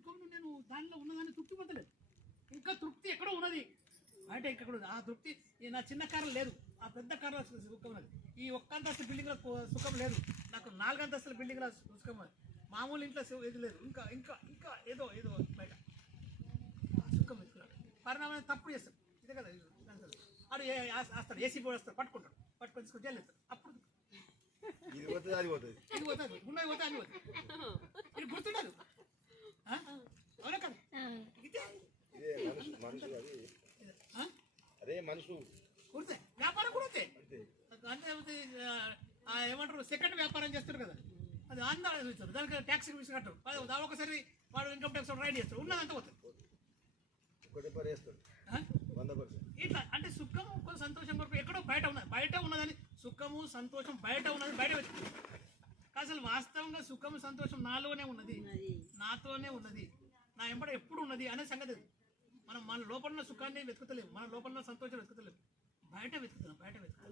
సుఖంలో నేను దానిలో ఉన్నదాన్ని తృప్తి పొందలేదు. ఇంకా తృప్తి ఎక్కడో ఉన్నది అంటే ఇక్కడ ఆ తృప్తి నా చిన్న కార్లు లేదు, ఆ పెద్ద కార్లో సుఖం ఉన్నది. ఈ ఒక్క అంతస్తు బిల్డింగ్లో సుఖం లేదు, నాకు 4 అంతస్తుల బిల్డింగ్లో సుఖం ఉన్నది. మామూలు ఇంట్లో ఇది లేదు. ఇంకా ఇంకా ఇంకా ఏదో ఏదో బయట సుఖం వెతుకున్నాడు. పరిణామం తప్పుడు చేస్తాడు. ఇదే కదా వాడు వస్తాడు, ఏసీ బోర్డు వస్తాడు, పట్టుకొని తీసుకొని జైలు వేస్తాడు. అప్పుడు ఇది పోతుంది అది పోతుంది, ఇది పోతుంది, ఉన్నది పోతుంది, అది పోతుంది. ఇది గుర్తుండదు. అవునా కదా? ఇదే మనుషులు అది అదే మనుషులు కుడితే వ్యాపారం కూడా వస్తాయి అంటే ఏమంటారు సెకండ్ వ్యాపారం చేస్తారు కదా, అది ఆందోళన చూస్తారు. దానికి ట్యాక్స్ కట్టరు. ఒకసారి వాడు ఇన్కమ్ ట్యాక్స్ రైడ్ చేస్తారు, ఉన్నదంతా పోతుంది. ఇట్లా అంటే సుఖము కొంచెం సంతోషం కొరకు ఎక్కడో బయట ఉన్నది, బయట ఉన్నదని సుఖము సంతోషం బయట ఉన్నది బయట వెతుకుతుంది. అసలు వాస్తవంగా సుఖము సంతోషం నాలోనే ఉన్నది, నాతోనే ఉన్నది, నా ఎంబడ ఎప్పుడు ఉన్నది అనే సంగతి. మనం మన లోపల ఉన్న సుఖాన్ని వెతుకుతలేము, మన లోపల ఉన్న సంతోషం వెతుకుతలేము, బయట వెతుకుతున్నాం, బయట వెతుకుతాం.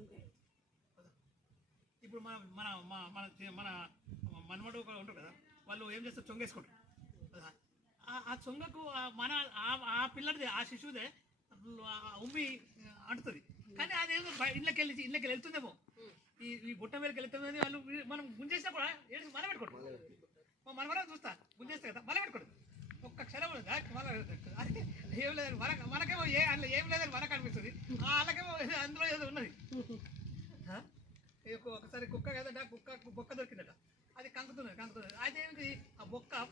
ఇప్పుడు మన మన మన మన మనమడు ఉంటారు కదా, వాళ్ళు ఏం చేస్తారు, చొంగేసుకుంటారు. ఆ చొంగకు మన ఆ పిల్లడిదే, ఆ శిశువుదే ఉమ్మి అంటుతుంది. కానీ అదేదో ఇళ్ళకి వెళ్తుందేమో, ఈ బుట్ట మీదకి వెళ్తుంది. వాళ్ళు మనం గుంజేసినా కూడా మన పెట్టుకోండి, మన చూస్తా గుంజేస్తే కదా మన పెట్టుకోండి. ఒక్క క్షణం అదే ఏం లేదని మనకేమో అందులో ఏం లేదని మనకు అనిపిస్తుంది, వాళ్ళకేమో అందులో ఏదో ఉన్నది. ఒకసారి కుక్క కదట, బొక్క దొరికిందట, అది కంకుతున్నది. అదేంటి ఆ బొక్క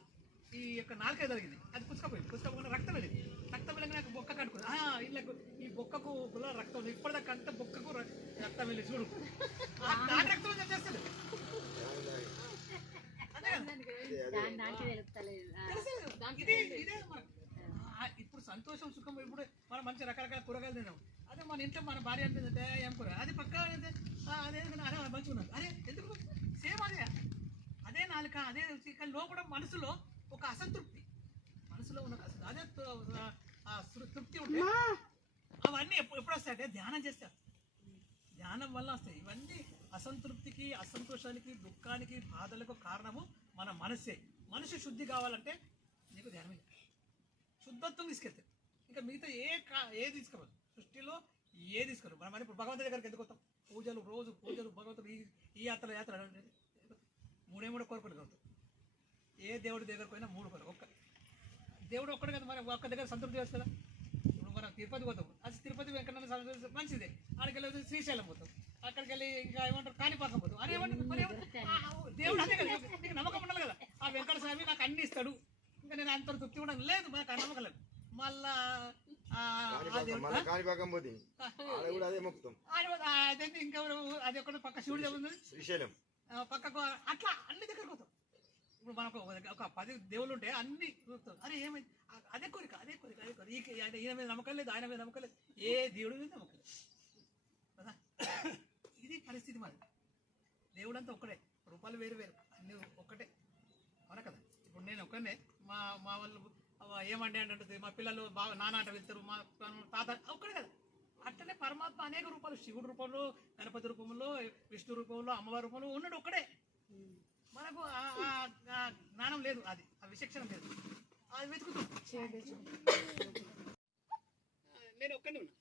ఈ యొక్క నాలుక జరిగింది, అది పుచ్చుకపోయింది, రక్తం వెళ్ళింది. రక్తం వెళ్ళి నాకు బొక్క కట్టుకుంది. ఇళ్ళకు ఈ బొక్కకు రక్తం ఉంది, ఇప్పటిదాకా అంత బొక్కకు రక్తం వెళ్ళి చూడు, దాని రక్తం చేస్తుంది. ఇప్పుడు సంతోషం సుఖం ఇప్పుడు మనం మంచి రకరకాల కూరగాయలు తిన్నాం, అదే మన ఇంట్లో మన భార్య అనిపిందంటే ఏం కూర, అది పక్క అదే మంచిగా ఉన్నది, అదే ఎందుకు సేమ్ అదే నాలుక అదే రుచి. కానీ లోపల మనసులో ఒక అసంతృప్తి, మనసులో ఉన్న అదే తృప్తి ఉంటే అవన్నీ ఎప్పుడు వస్తాయంటే ధ్యానం చేస్తారు, ధ్యానం వల్ల వస్తాయి. ఇవన్నీ అసంతృప్తికి, అసంతోషానికి, దుఃఖానికి, బాధలకు కారణము మన మనస్సే. మనసు శుద్ధి కావాలంటే నీకు ధ్యానమే, శుద్ధత్వం తీసుకెళ్తాయి. ఇంకా మిగతా ఏ తీసుకోవాలి, సృష్టిలో ఏ తీసుకోరు. మనం ఇప్పుడు భగవంతుడి దగ్గరికి ఎందుకు వస్తాం, పూజలు రోజు పూజలు, భగవంతుడు ఈ యాత్ర మూడే కోరుకుని కలుగుతాం. ఏ దేవుడి దగ్గరకు పోయినా 3 కోరిక, ఒక్క దేవుడు ఒక్కడే కదా, మరి ఒక్క దగ్గర సంతృప్తి చేస్తుంది కదా. ఇప్పుడు మనం తిరుపతి పోతాం, అది తిరుపతి వెంకన్న మంచిదే, అక్కడికి వెళ్ళి శ్రీశైలం పోతాం, అక్కడికి వెళ్ళి ఇంకా ఏమంటారు కాణిపాకం పోతాం. అని ఏమంటారు దేవుడు అదే కదా, నీకు నమ్మకం ఉండాలి కదా, ఆ వెంకట స్వామి నాకు అన్ని ఇస్తాడు, ఇంకా నేను అంత తృప్తి కూడా లేదు, నాకు ఆ నమ్మకం లేదు. మళ్ళా అదే ఇంకా అది ఒక్కటి పక్క శివుడు ఉంది శ్రీశైలం పక్కకు, అట్లా అన్ని దగ్గరకు పోతాం. ఇప్పుడు మనకు ఒక 10 దేవుళ్ళు ఉంటే అన్ని చూస్తాం. అరే ఏమైంది, అదే కోరిక ఈయన మీద నమ్మకం లేదు, ఆయన మీద నమ్మకం లేదు, ఏ దేవుడి మీద నమ్మకం లేదు కదా. ఇది పరిస్థితి మరి. దేవుడు అంతా ఒక్కడే, రూపాయలు వేరు వేరు, అన్ని ఒక్కటే, అవునా కదా. ఇప్పుడు నేను ఒక్కనే, మా వాళ్ళు ఏమండి అంటే మా పిల్లలు బాగా నాన్న అంట వెళ్తారు, మా తాత ఒక్కడే కదా. అట్లనే పరమాత్మ అనేక రూపాలు, శివుడు రూపంలో, గణపతి రూపంలో, విష్ణు రూపంలో, అమ్మవారి రూపంలో ఉన్నాడు ఒక్కడే. మనకు జ్ఞానం లేదు, అది ఆ విచక్షణ లేదు, అది వెతుకుతాం. నేను ఒక్కనే ఉన్నా,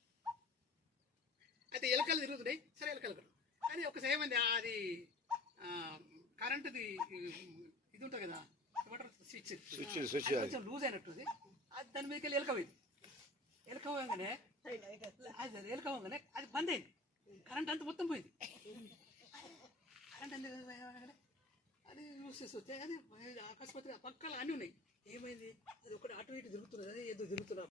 అయితే ఎలకలు తిరుగుతున్నాయి, సరే ఎలకలు కానీ ఒకసారి ఏమైంది, అది కరెంటుది ఇది ఉంటుంది కదా, స్విచ్ కొంచెం లూజ్ అయినట్టుంది, అది దాని మీదకి వెళ్ళి ఎలక పోగానే అది బంద్ అయింది, కరెంట్ అంతా మొత్తం పోయింది. కరెంట్ అంత అది యూస్ చేసి వస్తే అది అకస్మాత్తుగా పక్కన అన్నీ ఉన్నాయి. ఏమైంది, అది ఒకటి అటు ఇటు తిరుగుతున్నది, అది ఏదో తిరుగుతున్నా